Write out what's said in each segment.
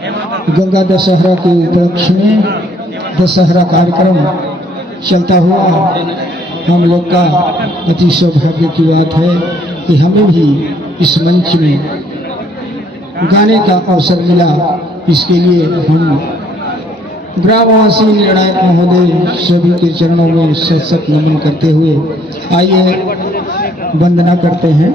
गंगा दशहरा के उपलक्ष्य में दशहरा कार्यक्रम चलता हुआ हम लोग का अति सौभाग्य की बात है कि हमें भी इस मंच में गाने का अवसर मिला। इसके लिए हम ग्रामवासी निर्णायक महोदय सभी के चरणों में सत नमन करते हुए आइए वंदना करते हैं।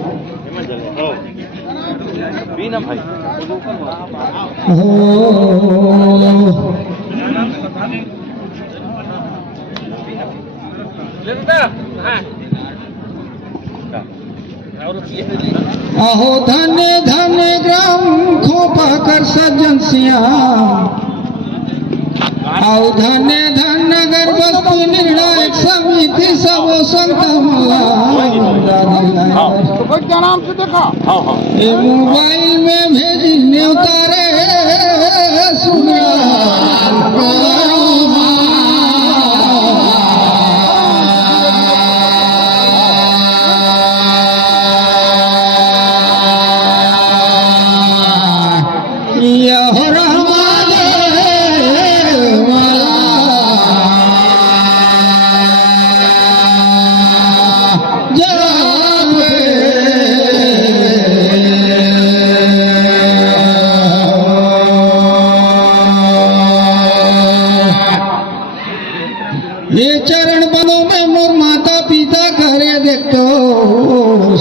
अहो धन्य धन्य ग्राम खोपा कर सज्जन सियाम, आओ धन्य धन्य नगर बस्ती निर्णायक समिति सब संत नाम से देखा ये मोबाइल में भेजी न्योतारे सुना ये चरण बलों में मोर माता पिता करे देखो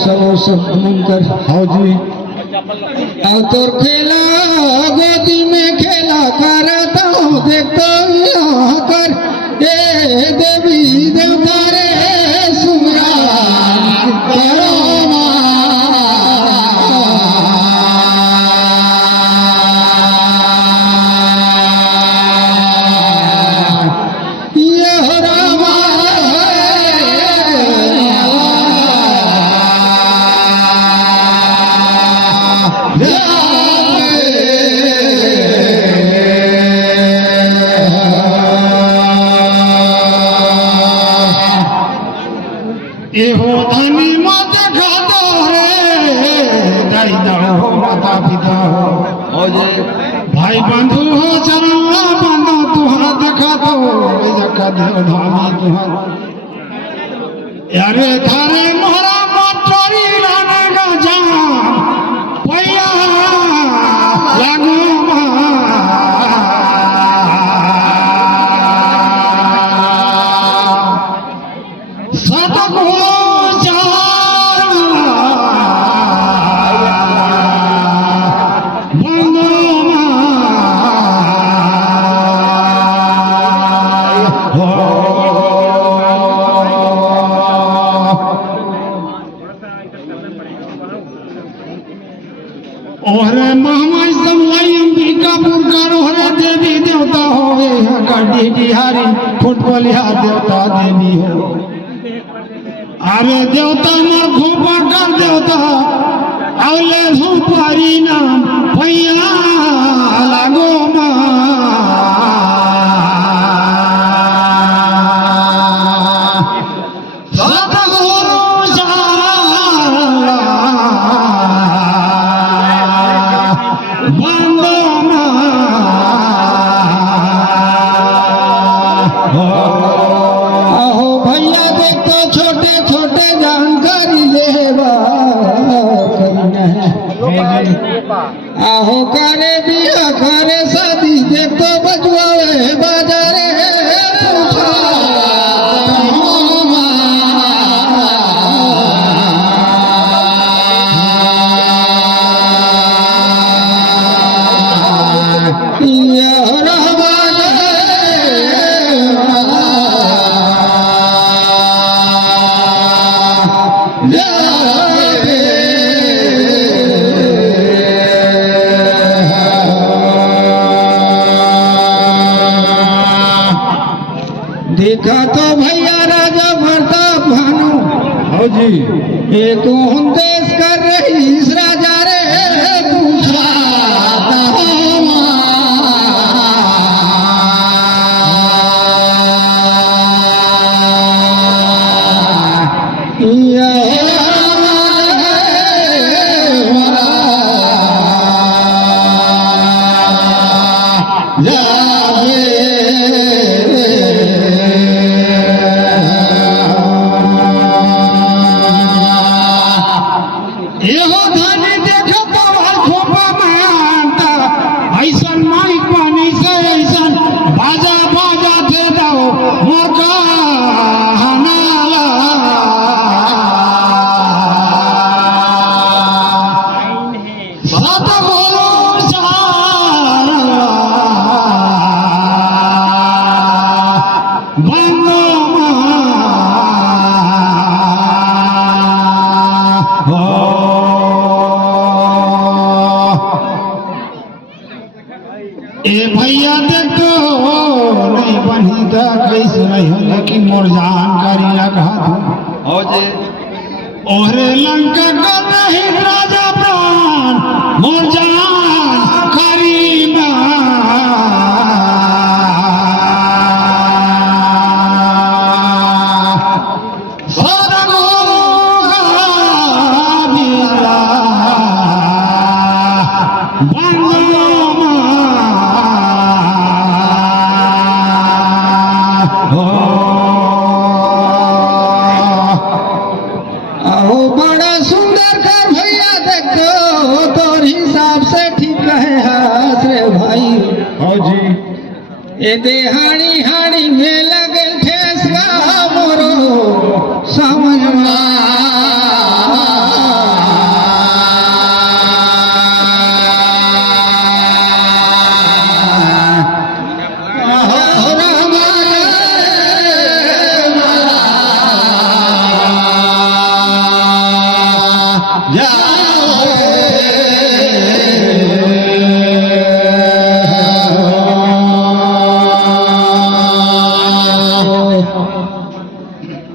सब कर हाउ जी आओ तोर खेला गोदी में खेला करता हूँ देखो यहाँ कर ए देवी देवता रे सुमरा करो धनी मत खातो रे दाई हो माता पिता हो भाई बंधु हो चरण बंधु तुहरा देखा तो जका देव धामी तुहरा यारे थारे मोहरा मोटरी राना गजा पैया लागो सतगुरु ओहरे महामाई समलाई अंबिकापुर कर ओहरे देवी देवता होवे काटी बिहारी फुटबॉल या देवता देवी हो अरे देवता मोर खोपा कर देवता आवले सुपारी नाम भैया लागो आहो करे बिया करे शादी देखो बजवाए बाजारे देखा तो भैया राजा भरता भानु हो जी ये तू देश कर रही इस राजा रे पूछा पमानता ऐसन माइक पानी से ऐसन बाजा बाजा दे दो मोर कहनाला सतगुरु ए भैया देखो नहीं बनी तो कैसे नहीं हो लेकिन मोर जानकारी लगा दो ओहरे लंका का नहीं राजा प्राण मोर जानकारी बड़ा सुंदर कर भैया देखो तोर हिसाब से ठीक है रे भाई जी ए देहाड़ी हाड़ी में लगे ठेस मोरो समझना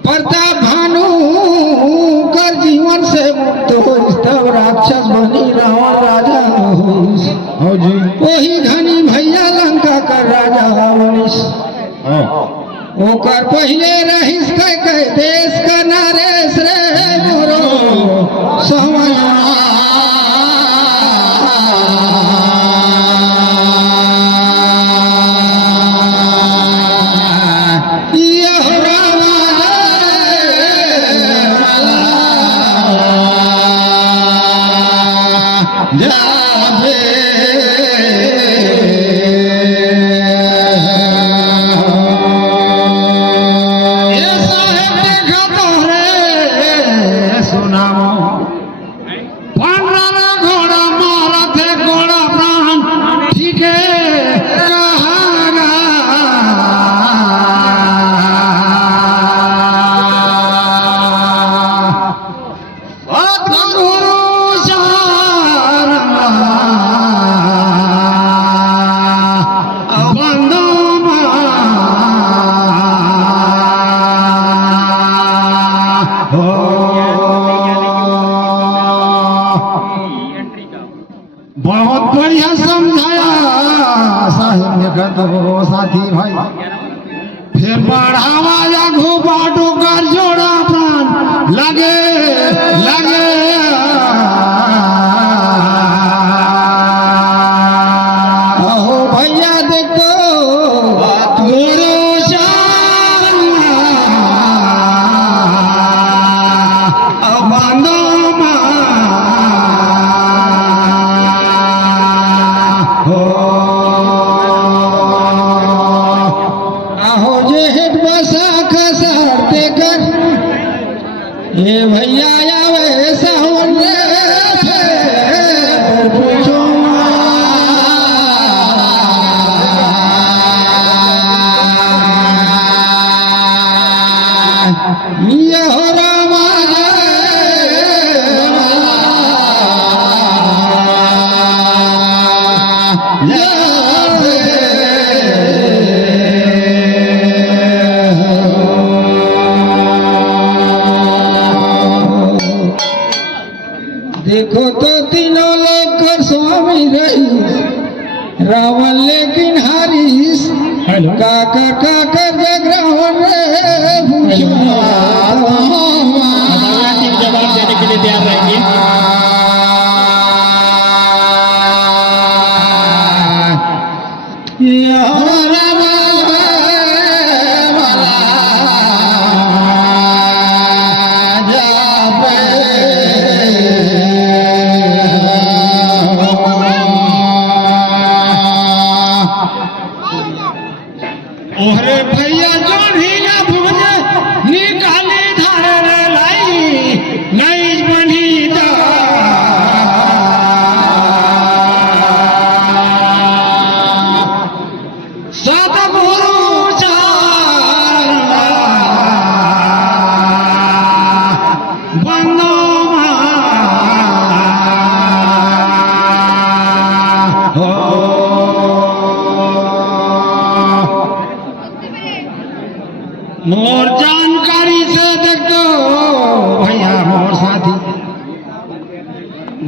प्रताप भानु कर जीवन से मुक्त हो तब राक्षस बनी रावण राजा हो जी वही घनी भैया लंका कर राजा बनिस ओकर पहले रहिस के देश का नरेश रे मोरो समझना बहुत बढ़िया समझाया साहिब ने कहते हो साथी भाई फिर बढ़ावा या घोबा डोकर जोड़ा प्राण लगे लगे अहो भैया देखो गुरु ये भैया आवे सावन रे पूछो ये हो रामा देखो तो तीनों लोग कर स्वामी रहीस रावण लेकिन हारिस काकर काकर जग रावण रे जवाब देने के लिए तैयार रहेंगे हो मोर जानकारी से देख दो भैया मोर साथी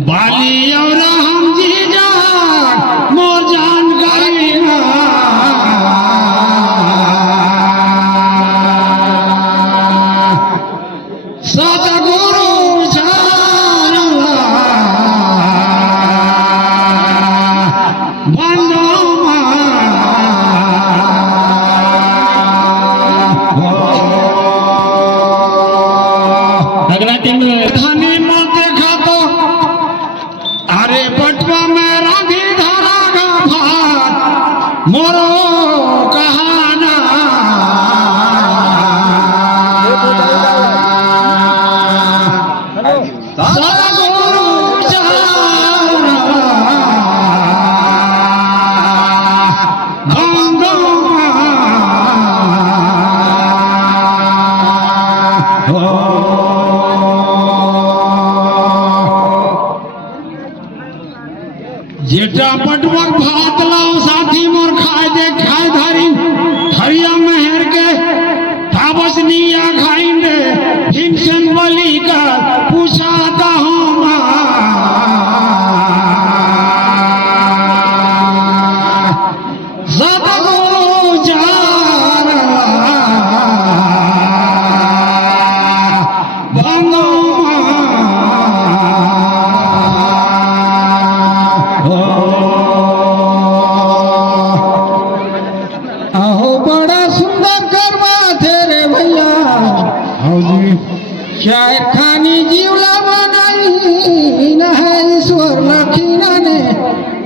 बाली और हम जीजा मोर जानकारी सतगुरु बंदो धनी मत देखा तो अरे पटवा में राधी धारा का भात मोरो कहाना सतगुरु बंदो जेटा पटवक भात लाओ साथी मोर खाए दे खाए धरी हरिया मेहर के ताबसनिया खाइंदे भीमसेन बलि का पूछाता हूँ सतगुरु बंदो अहो बड़ा सुंदर करवा थे रे भैया शायर खानी जीवला बनाई न है ईश्वर लखीना ने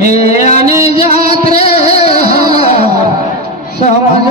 ए आने जात रे समझ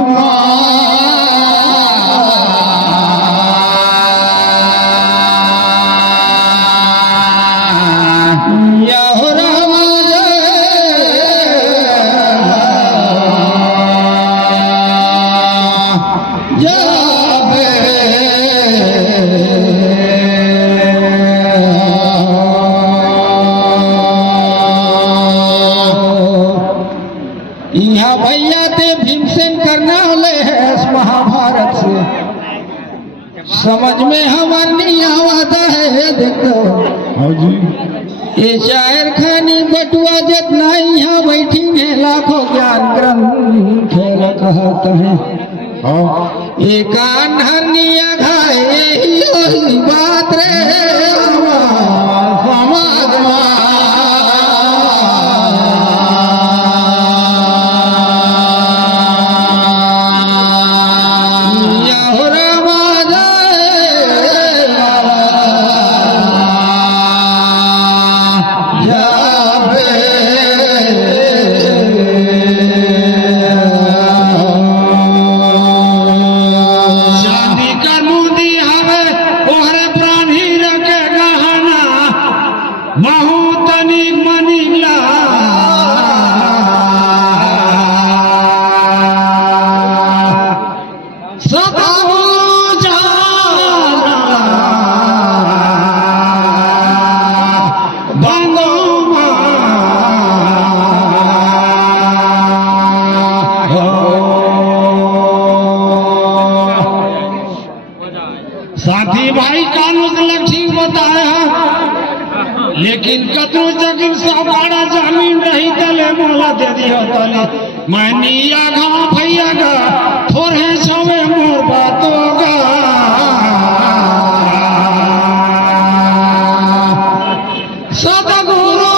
यहाँ भैया ते भीमसेन करना होले है इस महाभारत से समझ में हमार नहीं आवता है देखो ये शायर खानी बटुआ जितना यहाँ बैठी है लाखों ज्ञान ग्रंथ कहते हैं एक हरनिया घाए बात रे साथी भाई कानून से ठीक बताया लेकिन कतरो जगिन सवाड़ा जमीन रही तले मोला दे दियो तले मनिया गाँव भैया गा थोड़े सवे मोर बातों का सतगुरु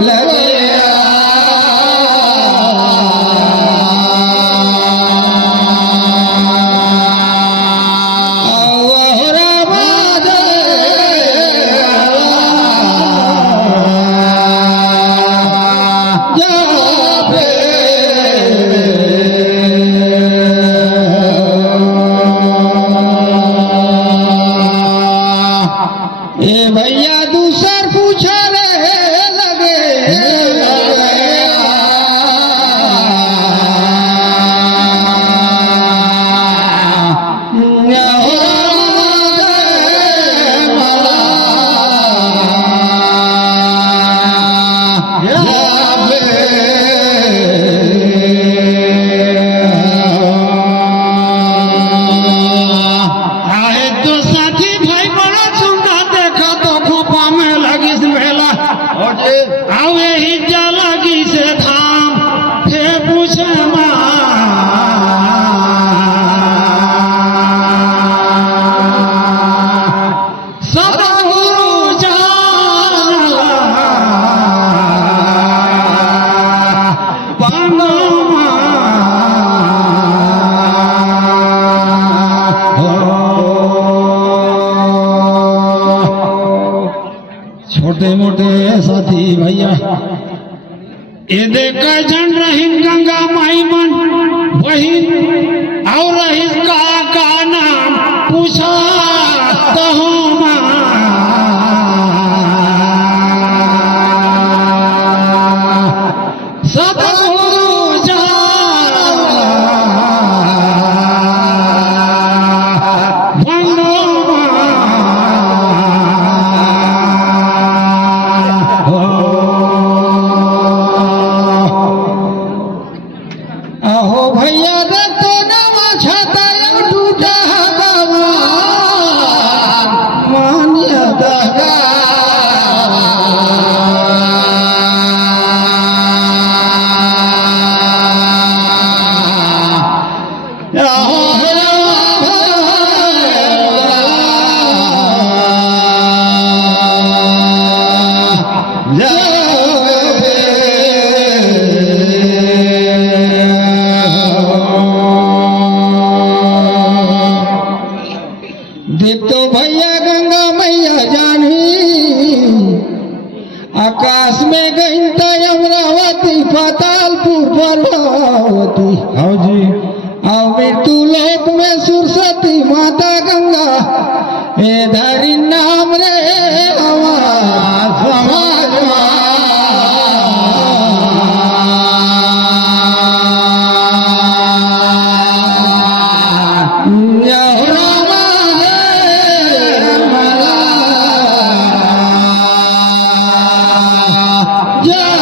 लगे छोटे मोटे साथी भैया ये देख जन रही गंगा माई मन वही और इसका का नाम पूछा तो सतगुरु जा अहो भैया रतो नवा छाता टूटा गवा मान्य दगा देख तो भैया गंगा मैया जानी आकाश में गई अमरावती पातालपुर पर्वती हाँ जी आओ मृत्यु लोक में सुरसती माता गंगा ए धरी नाम रे Yeah.